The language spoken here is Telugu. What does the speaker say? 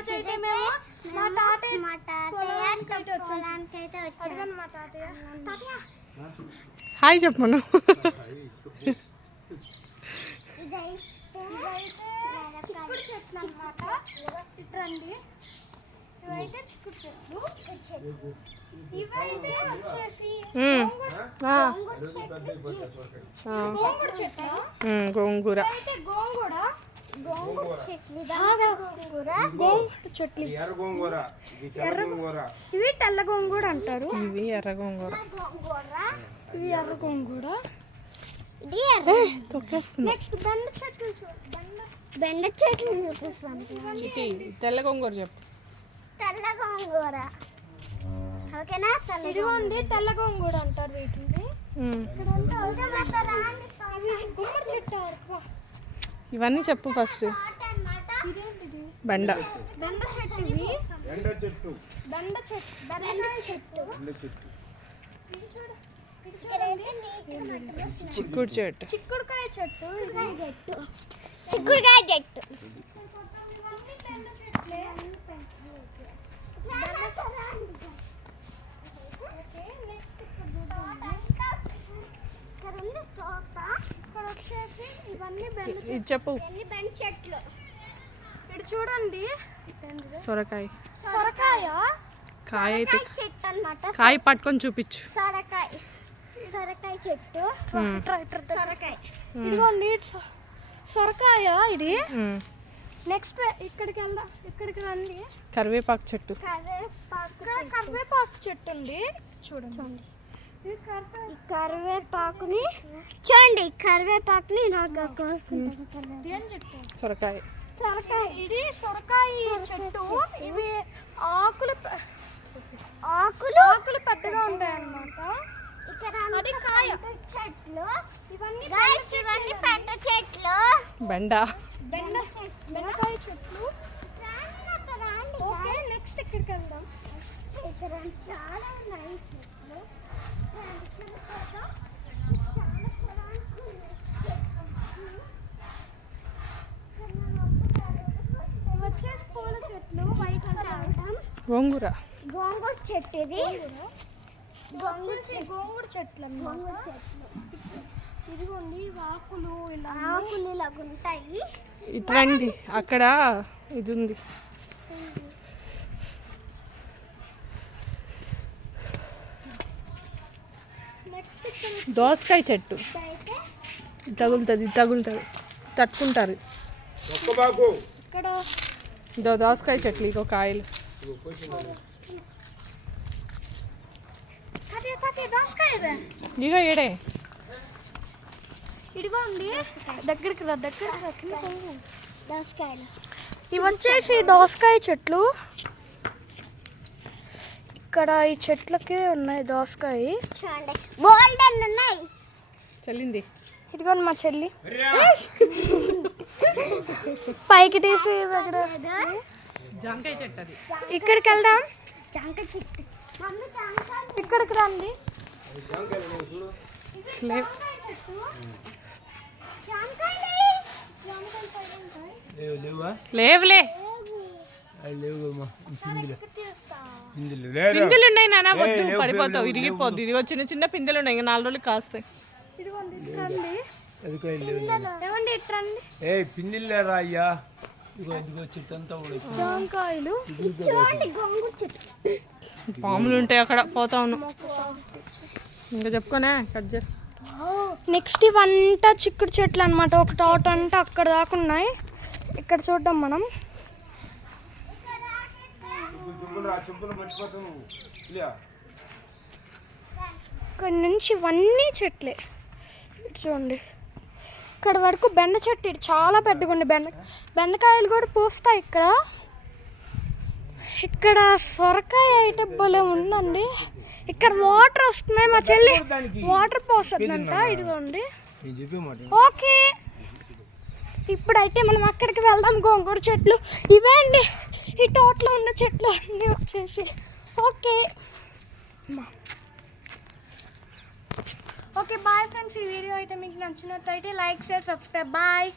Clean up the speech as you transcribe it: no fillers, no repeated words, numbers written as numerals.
రోజు అయితే మేము మా తాతయ్య వచ్చాను. మా తాతయ్య హాయ్ చెప్పను. చిక్కుడు చెట్లు అన్నమాట. ఇట్రండి, ఇవైతే చిక్కుడు చెట్లు. ఇవైతే వచ్చేసి గోంగూర చెట్లు. గోంగూర గోంగూర చెట్లు. ఇవి తెల్ల గోంగూర అంటారు. ఇవి ఎర్ర గోంగూర. ఇవి ఎర్ర గోంగూర. నెక్స్ట్ బెండ చెట్లు చూపిస్తాను. తెల్ల గోంగూర చెప్పు. తెల్ల గోంగూర ఓకేనా. ఇదిగోండి తెల్ల గోంగూర అంటారు వీటిని. గుమ్మడి చెట్టు. ఇవన్నీ చెప్పు ఫస్ట్. బెండ చెట్టు. ఇవి బెండ చెట్టు. చిక్కుడు చెట్టు. చిక్కుడుకాయ చెట్టు. ఇక్కడ వచ్చేసి ఇవన్నీ ఇది చెప్పు. బెండ చెట్లు. ఇక్కడ చూడండి సొరకాయ. కాయ అయితే చెట్టు అన్నమాట. కాయ పట్టుకొని చూపించు. సొరకాయ చెట్టు. సొరకాయ ఇదిగోండి సొరకాయ ఇది. నెక్స్ట్ ఇక్కడికి రండి. కరివేపాకు చెట్టు. కరివేపాకు చెట్టు ఉంది చూడండి. కరివేపాకుని చూడండి. కరివేపాకుని సొరకాయ. ఇది సొరకాయ చెట్టు. ఇవి ఆకులు పెద్దగా ఉంటాయి అన్నమాట. అది కాయ చెట్లు. ఇవన్నీ పెద్ద చెట్లు. బెండకాయ చెట్లు. ఓకే నెక్స్ట్ ఇక్కడికి వెళ్దాం. ఇక్కడ చాలా ఉన్నాయి చెట్లు. వచ్చేసి పూల చెట్లు. వైట్ అంటాం. గోంగూర చెట్టు. ఇది గోంగూర చెట్లు అన్నమాట. ఇదిగోండి ఆకులు ఇలాగ ఉంటాయి. ఇట్రండి, అక్కడ ఇది ఉంది. దోసకాయ చెట్టు. తగులుతుంది తట్టుకుంటారు. ఇక్కడ దోసకాయ చెట్లు. ఇగో కాయలు. ఇగో ఏడే. ఇదిగోండి దగ్గరికి రా. ఇవి వచ్చేసి దోసకాయ చెట్లు. ఇక్కడ ఈ చెట్లకి ఉన్నాయి దోసకాయ. చల్లింది. ఇదిగోండి మా చెల్లి పైకి తీసి జాంకాయ చెట్టు. అది ఇక్కడికి వెళ్దాం. ఇక్కడికి రండి. లేవులే. పిందెలు ఉన్నాయి నాన్న. వద్దు, పడిపోతావు, ఇరిగిపోద్ది. ఇదిగో చిన్న చిన్న పిందెలు ఉన్నాయి. ఇంకా 4 రోజులు కాస్తాయి. పాములు ఉంటాయి అక్కడ. పోతా ఉన్నాం. ఇంకా చెప్పుకోనే కట్ చేస్తా. నెక్స్ట్ ఇవంతా చిక్కుడు చెట్లు అనమాట. ఒక తోట అంటే అక్కడ దాకా ఉన్నాయి. ఇక్కడ చూద్దాం మనం. ఇక్కడ నుంచి ఇవన్నీ చెట్లే. చూడండి ఇక్కడ వరకు బెండ చెట్టు. ఇది చాలా పెద్దగా ఉంది. బెండకాయలు కూడా పూస్తాయి ఇక్కడ. ఇక్కడ సొరకాయ అయితే భలే ఉందండి. ఇక్కడ వాటర్ వస్తున్నాయి. మా చెల్లి వాటర్ పోస్తుందంట. ఇదిగోండి. ఓకే ఇప్పుడైతే మనం అక్కడికి వెళ్దాం. గోంగూర చెట్లు ఇవే అండి. ఈ తోటలో ఉన్న చెట్లు అన్నీ వచ్చేసి. Okay bye friends. ఈ వీడియో అయితే మీకు నచ్చినట్లయితే లైక్ షేర్ సబ్స్క్రైబ్. బాయ్.